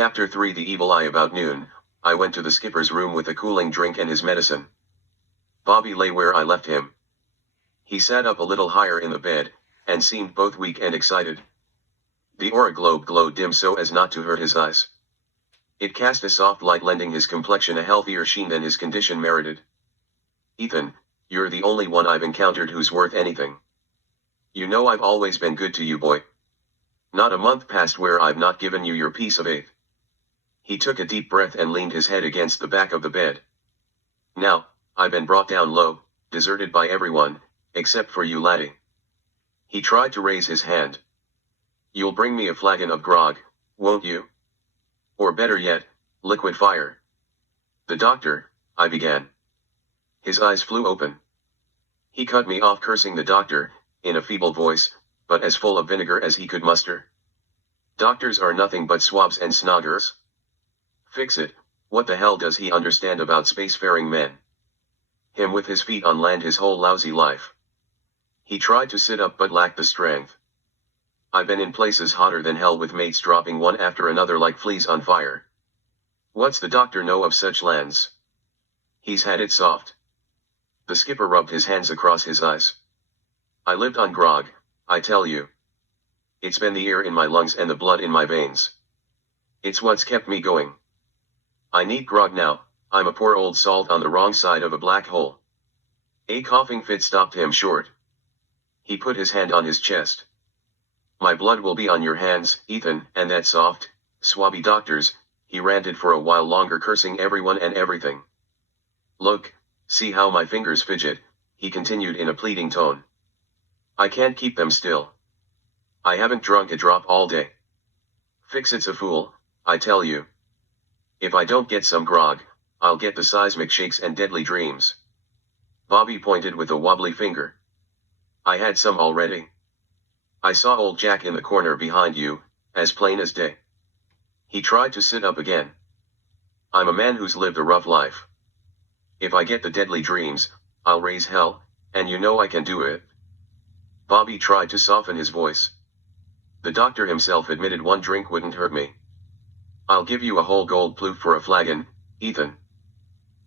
Chapter 3 The Evil Eye. About noon, I went to the skipper's room with a cooling drink and his medicine. Bobby lay where I left him. He sat up a little higher in the bed, and seemed both weak and excited. The aura globe glowed dim so as not to hurt his eyes. It cast a soft light, lending his complexion a healthier sheen than his condition merited. "Ethan, you're the only one I've encountered who's worth anything. You know I've always been good to you, boy. Not a month passed where I've not given you your piece of eighth." He took a deep breath and leaned his head against the back of the bed. "Now, I've been brought down low, deserted by everyone, except for you, laddie." He tried to raise his hand. "You'll bring me a flagon of grog, won't you? Or better yet, liquid fire." "The doctor," I began. His eyes flew open. He cut me off, cursing the doctor, in a feeble voice, but as full of vinegar as he could muster. "Doctors are nothing but swabs and snoggers. Fix it, what the hell does he understand about spacefaring men? Him with his feet on land his whole lousy life." He tried to sit up but lacked the strength. "I've been in places hotter than hell with mates dropping one after another like fleas on fire. What's the doctor know of such lands? He's had it soft." The skipper rubbed his hands across his eyes. "I lived on grog, I tell you. It's been the air in my lungs and the blood in my veins. It's what's kept me going. I need grog now, I'm a poor old salt on the wrong side of a black hole." A coughing fit stopped him short. He put his hand on his chest. "My blood will be on your hands, Ethan, and that soft, swabby doctors," he ranted for a while longer, cursing everyone and everything. "Look, see how my fingers fidget," he continued in a pleading tone. "I can't keep them still. I haven't drunk a drop all day. Fix-It's a fool, I tell you. If I don't get some grog, I'll get the seismic shakes and deadly dreams." Bobby pointed with a wobbly finger. "I had some already. I saw old Jack in the corner behind you, as plain as day." He tried to sit up again. "I'm a man who's lived a rough life. If I get the deadly dreams, I'll raise hell, and you know I can do it." Bobby tried to soften his voice. "The doctor himself admitted one drink wouldn't hurt me. I'll give you a whole gold ploof for a flagon, Ethan."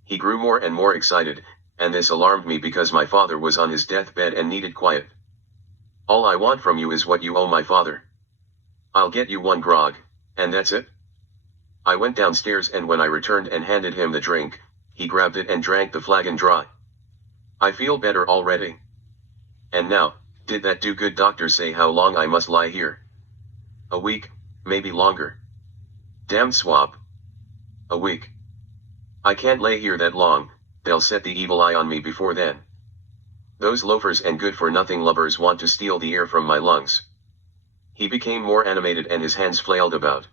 He grew more and more excited, and this alarmed me because my father was on his deathbed and needed quiet. "All I want from you is what you owe my father. I'll get you one grog, and that's it." I went downstairs, and when I returned and handed him the drink, he grabbed it and drank the flagon dry. "I feel better already. And now, did that do good doctor say how long I must lie here?" "A week, maybe longer." "Damn swab. A week. I can't lay here that long, they'll set the evil eye on me before then. Those loafers and good-for-nothing lubbers want to steal the air from my lungs." He became more animated and his hands flailed about.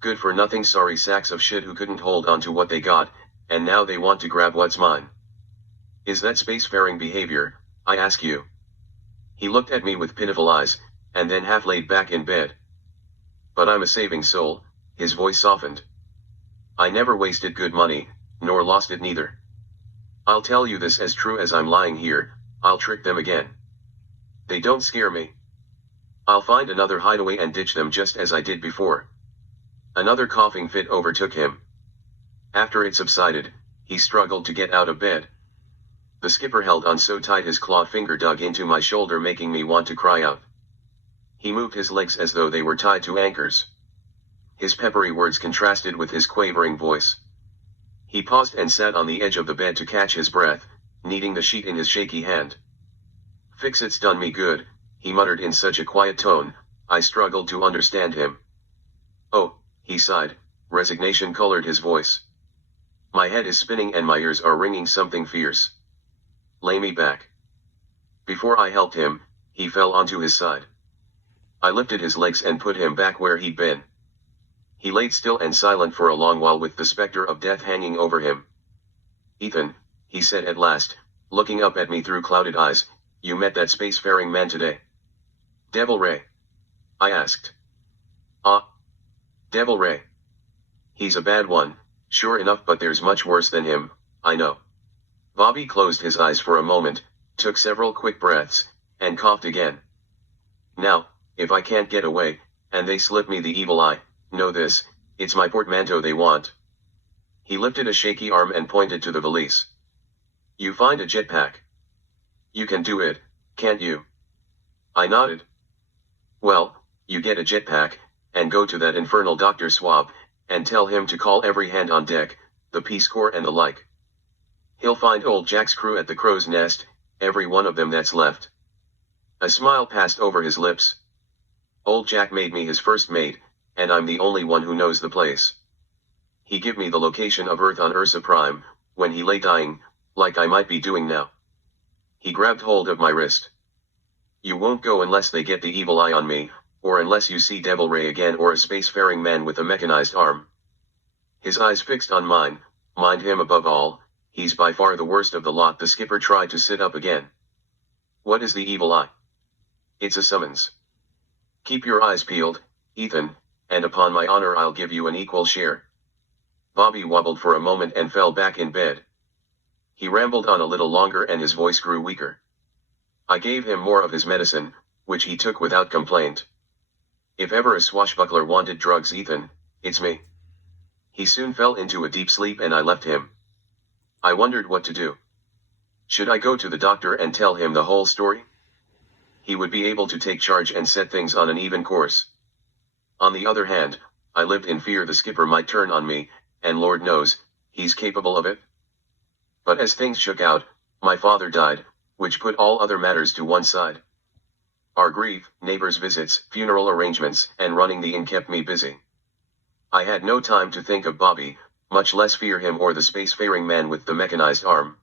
"Good-for-nothing sorry sacks of shit who couldn't hold on to what they got, and now they want to grab what's mine. Is that spacefaring behavior, I ask you?" He looked at me with pitiful eyes, and then half laid back in bed. "But I'm a saving soul," his voice softened. "I never wasted good money, nor lost it neither. I'll tell you this as true as I'm lying here, I'll trick them again. They don't scare me. I'll find another hideaway and ditch them just as I did before." Another coughing fit overtook him. After it subsided, he struggled to get out of bed. The skipper held on so tight his clawed finger dug into my shoulder, making me want to cry out. He moved his legs as though they were tied to anchors. His peppery words contrasted with his quavering voice. He paused and sat on the edge of the bed to catch his breath, kneading the sheet in his shaky hand. "Fix-It's done me good," he muttered in such a quiet tone, I struggled to understand him. "Oh," he sighed, resignation colored his voice. "My head is spinning and my ears are ringing something fierce. Lay me back." Before I helped him, he fell onto his side. I lifted his legs and put him back where he'd been. He laid still and silent for a long while with the specter of death hanging over him. "Ethan," he said at last, looking up at me through clouded eyes, "you met that spacefaring man today?" "Devil Ray?" I asked. "Ah. Devil Ray. He's a bad one, sure enough, but there's much worse than him, I know." Bobby closed his eyes for a moment, took several quick breaths, and coughed again. "Now, if I can't get away, and they slip me the evil eye, know this, It's my portmanteau they want. He lifted a shaky arm and pointed to the valise. You find a jetpack. You can do it, can't you? I nodded. Well, you get a jetpack, and go to that infernal Dr. Swab, and tell him to call every hand on deck, the Peace Corps and the like. He'll find old Jack's crew at the crow's nest, every one of them that's left. A smile passed over his lips. Old Jack made me his first mate, and I'm the only one who knows the place. He give me the location of Earth on Ursa Prime, when he lay dying, like I might be doing now. He grabbed hold of my wrist. You won't go unless they get the evil eye on me, or unless you see Devil Ray again or a spacefaring man with a mechanized arm. His eyes fixed on mine. Mind him above all, he's by far the worst of the lot. The skipper tried to sit up again. What is the evil eye? It's a summons. Keep your eyes peeled, Ethan, and upon my honor I'll give you an equal share. Bobby wobbled for a moment and fell back in bed. He rambled on a little longer and his voice grew weaker. I gave him more of his medicine, which he took without complaint. If ever a swashbuckler wanted drugs, Ethan, it's me. He soon fell into a deep sleep and I left him. I wondered what to do. Should I go to the doctor and tell him the whole story? He would be able to take charge and set things on an even course. On the other hand, I lived in fear the skipper might turn on me, and Lord knows, he's capable of it. But as things shook out, my father died, which put all other matters to one side. Our grief, neighbors' visits, funeral arrangements, and running the inn kept me busy. I had no time to think of Bobby, much less fear him or the spacefaring man with the mechanized arm.